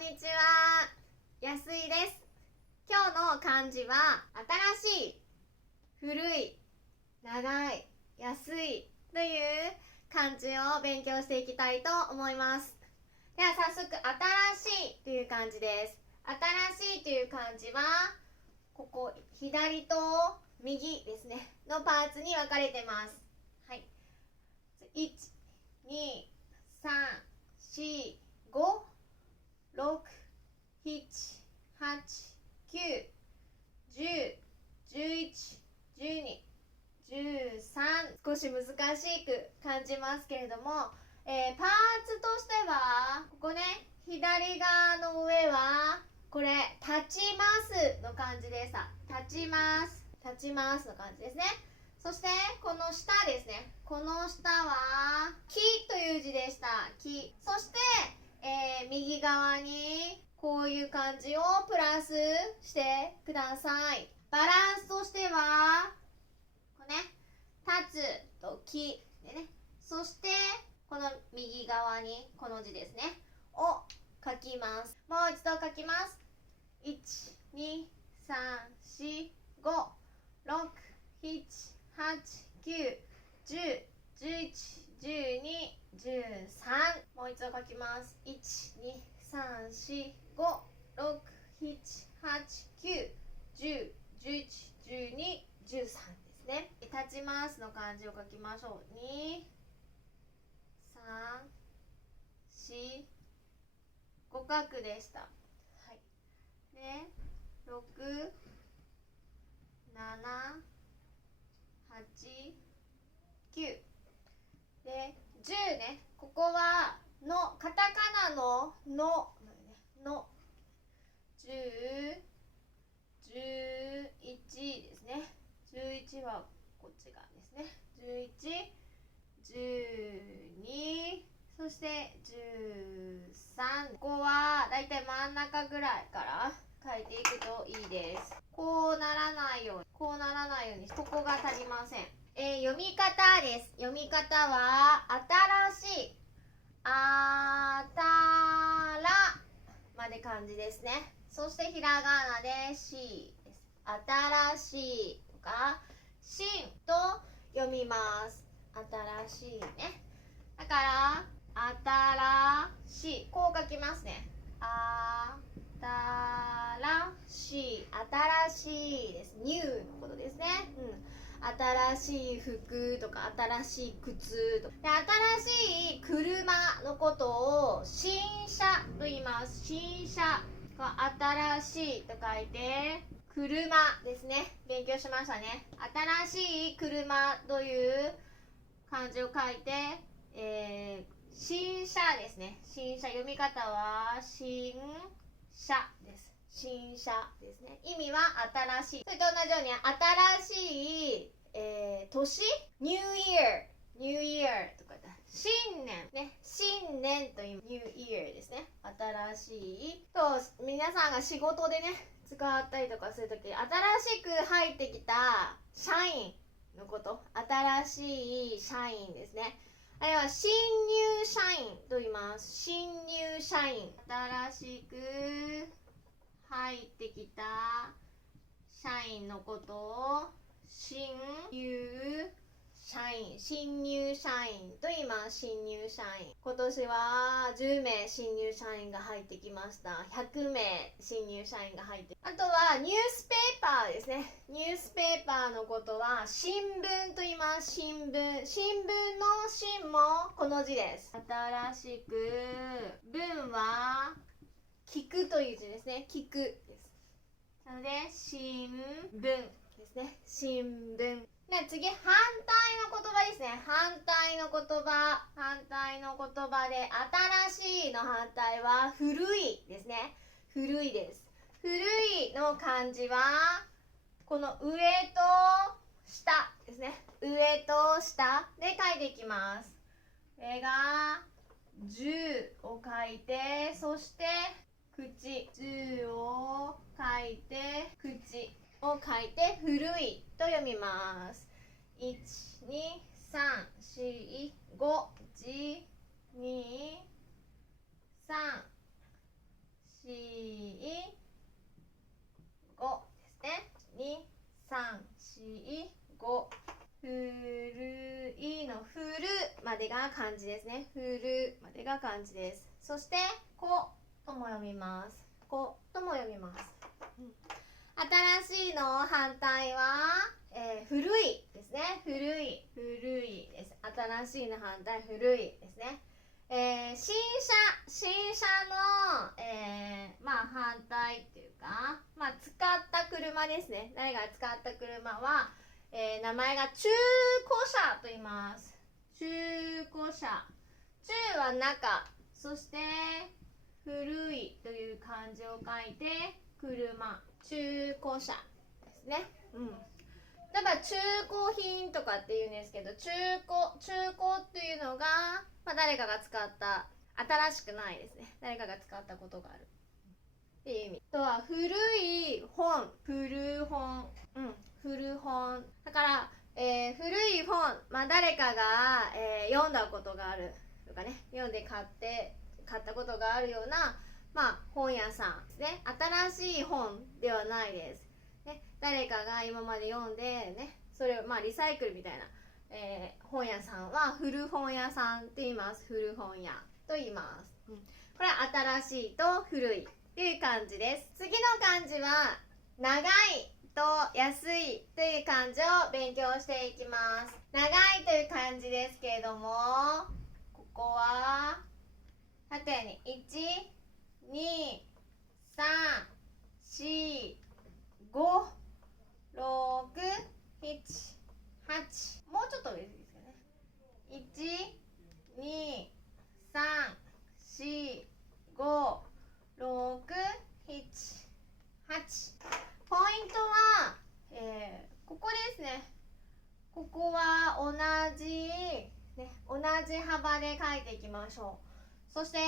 んにちは。安井です。今日の漢字は新しい、古い、長い、安いという漢字を勉強していきたいと思います。では早速、新しいという漢字です。新しいという漢字はここ左と右ですねのパーツに分かれてます。はい、1、2、3、4、5、6、7、8、9、10、11、12、13、少し難しく感じますけれども、パーツとしてはここね、左側の上はこれ立ちますの漢字でした。立ちます立ちますの漢字ですね。そしてこの下ですね、この下は木という字でした。木。そして、右側にこういう漢字をプラスしてください。バランスとしてはこれね、立つと木でね、そしてこの右側にこの字ですねを書きます。もう一度書きます。1、2、3、4、5、6、7、8、9、10、11、12、13。もう一度書きます。1、2、3、4、5、6、7、8、9、10、11、12、13ですね。立ちますの漢字を書きましょう。2、3、4、五角でした。はい。で、6、7、8、9で10ね。ここはのカタカナののの10、11ですね。11はこっち側ですね。11、12、そして13。ここはだいたい真ん中ぐらいから書いていくといいです。こうならないように、こうならないように、ここが足りません。読み方です。読み方は新しい、あたらまで漢字ですね。そしてひらがなでしです。新しいとかしんと読みます。新しいね。だから新しい、こう書きますね。新しい、新しいです。ニューのことですね。新しい服とか新しい靴とかで、新しい車のことを新車と言います。新車、新しいと書いて車ですね。勉強しましたね。新しい車という漢字を書いて、新車ですね。新車、読み方は新車です。新車ですね。意味は新しい。それと同じように新しい、年、ニューイヤー、ニューイヤーとか新年ね、新年というニューイヤーですね。新しいと、皆さんが仕事でね使ったりとかするとき、新しく入ってきた社員のこと、新しい社員ですね。あるいは新入社員と言います。新入社員、新しく入ってきた社員のことを新入社員、新入社員と言います。新入社員、今年は10名新入社員が入ってきました。100名新入社員が入って、あとはニュースペーパーですね。ニュースペーパーのことは新聞と言います。新聞、新聞の新もこの字です。新しく、文は聞くという字ですね。聞くです。なので新聞ですね。新聞で、次、反対の言葉ですね。反対の言葉。反対の言葉で、新しいの反対は古いですね。古いです。古いの漢字は、この上と下ですね。上と下で書いていきます。上が10を書いて、そして口、10を書いて、口を書いて古いと読みます。1、2、3、4、5、1、2、3、い5、古いの古までが漢字ですね。古までが漢字です。そして子とも読みます。子とも読みます。新しいの反対は、古いですね。古いです。新しいの反対、古いですね。新車の、反対っていうか、使った車ですね。誰が使った車は、名前が中古車と言います。中古車。中は中、そして古いという漢字を書いて車、中古車ですね。例えば中古品とかって言うんですけど、中古っていうのが、誰かが使った新しくないですね。誰かが使ったことがあるっていう意味。あとは古い本、古本、古本だから、古い本、誰かが、読んだことがあるとかね、読んで買ったことがあるような、本屋さんですね。新しい本ではないです、ね、誰かが今まで読んでね、それをリサイクルみたいな、本屋さんは古本屋さんって言います。古本屋と言います、これは新しいと古いという漢字です。次の漢字は長いと安いという漢字を勉強していきます。長いという漢字ですけれども、ここは縦に1、2、3、4、5、6、7、8、もうちょっと上ですかね。1、2、3、4、5、6、7、8。ポイントは、ここですね。ここは同じ幅で書いていきましょう。そして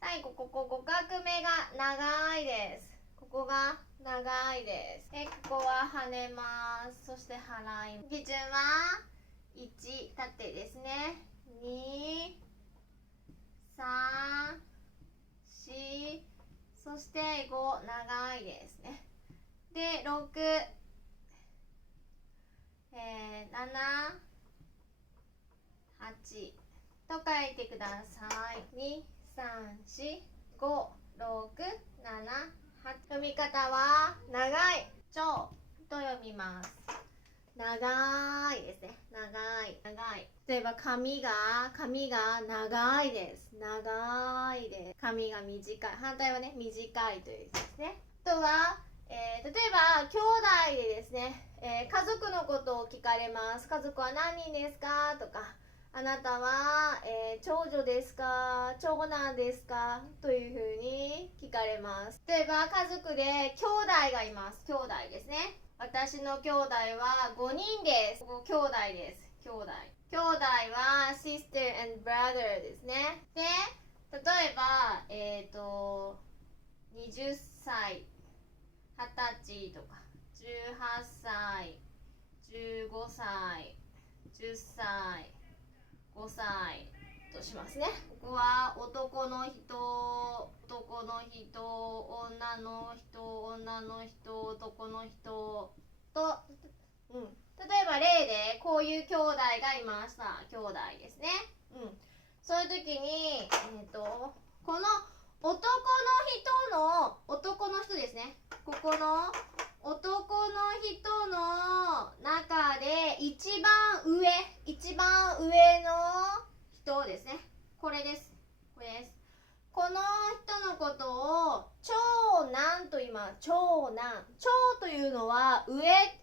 最後ここ5画目が長いです。ここが長いです。でここは跳ねます。そして払い。基準は1縦ですね。2、3、4、そして5長いですね。で6、7、8と書いてください。2、3、4、5、6、7、8。読み方は長い、長と読みます。長いですね。長い。例えば髪が長いです。長いです。髪が短い。反対はね、短いという意味ですね。あとは、例えば兄弟でですね、家族のことを聞かれます。家族は何人ですかとか、あなたは、長女ですか長男ですかというふうに聞かれます。例えば家族で兄弟がいます。兄弟ですね。私の兄弟は5人です。ここ兄弟です。兄弟は sister and brother ですね。で、例えば20歳、20歳とか18歳、15歳、10歳、5歳としますね。ここは男の人、女の人、男の人と、例えば例でこういう兄弟がいました。兄弟ですね。そういう時に、この男の人ですね。ここの男の人の中で一番上の人ですね。これです。この人のことを長男と言います。長というのは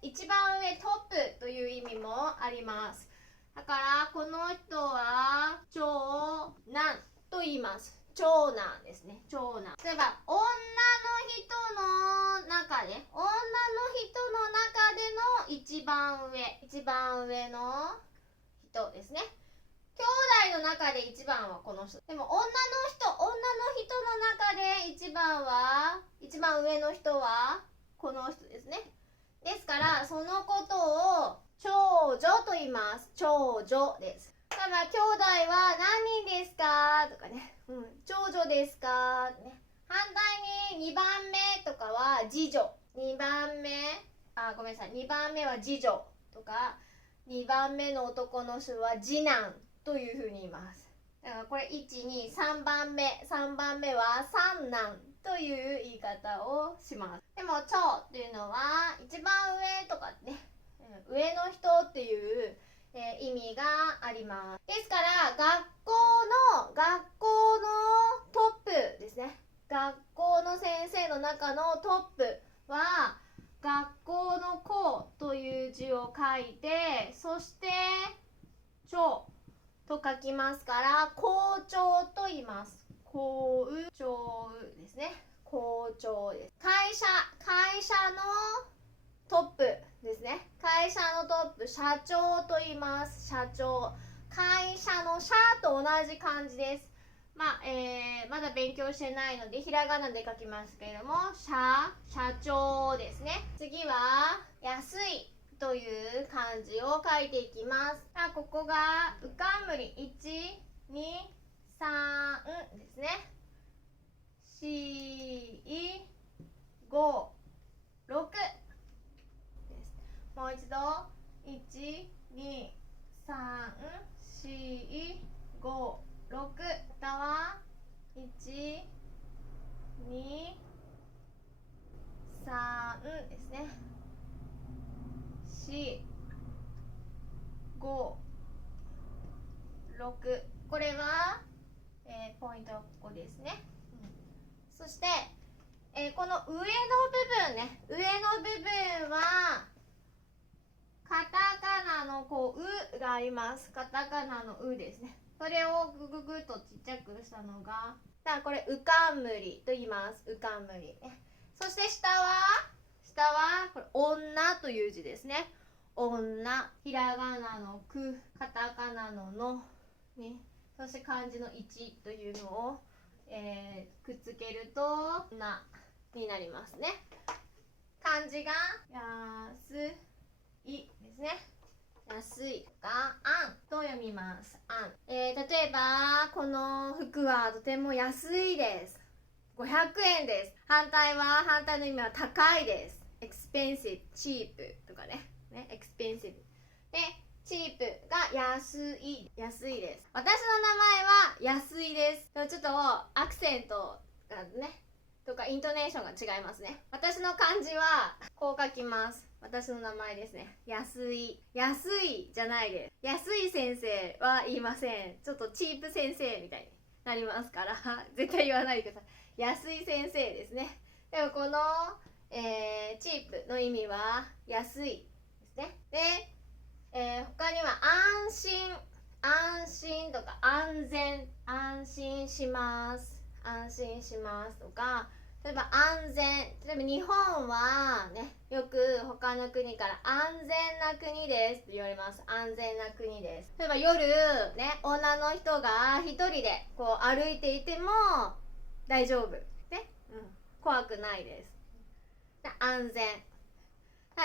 一番上、トップという意味もあります。だからこの人は長男と言います。長男ですね。長男。例えば女の人の中での一番上の人ですね。兄弟の中で一番はこの人。でも女の人の中で一番上の人はこの人ですね。ですからそのことを長女と言います。長女です。だから兄弟は何人ですかとかね、長女ですかね。反対に2番目とかは次女。2番目ごめんなさい、2番目は次女とか、2番目の男の人は次男というふうに言います。だからこれ123番目は三男という言い方をします。でも長っていうのは一番上とかね、上の人っていう、意味があります。ですから学校のトップですね。学校の先生の中のトップは学校の校という字を書いて、そして長と書きますから校長と言います。校長ですね。校長です。会社のトップですね。会社のトップ、社長と言います。社長。会社の社と同じ漢字です。まだ勉強してないのでひらがなで書きますけれども、社長ですね。次は安いという漢字を書いていきます。ここがうかんむり1、2、3ですね。4、5、6です。もう一度1、2、3、4、5、6。下は1、2、3ですね。4、5、6。これは、ポイント5ですね。そして、この上の部分ね、上の部分はカタカナのうがあります。カタカナのうですね。それをグググッとちっちゃくしたのが、これうかんむりと言います。うかんむりね。そして下はこれ女という字ですね。女、ひらがなのく、カタカナののね。そして漢字の1というのを、くっつけるとなになりますね。漢字がやすいですね。安いがあんと読みます。あん。例えばこの服はとても安いです。500円です。反対の意味は高いです。expensive、cheap とかね。expensive。で、cheap が安いです。私の名前は安いです。ちょっとアクセントがね、とかイントネーションが違いますね。私の漢字はこう書きます。私の名前ですね。安いじゃないです。安い先生は言いません。ちょっとチープ先生みたいになりますから絶対言わないでください。安い先生ですね。でもこの、チープの意味は安いですね。で、他には安心とか安心しますとか、例えば例えば日本はね、よく他の国から安全な国ですって言われます。安全な国です。例えば夜ね、女の人が一人でこう歩いていても大丈夫ね、怖くないです。安全。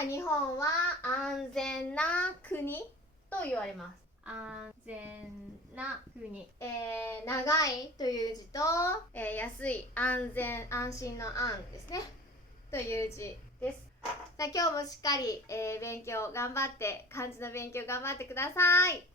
日本は安全な国と言われます。安全な国。長いという字と、安い、安全、安心の安ですね。という字です。今日もしっかり、勉強頑張って、漢字の勉強頑張ってください。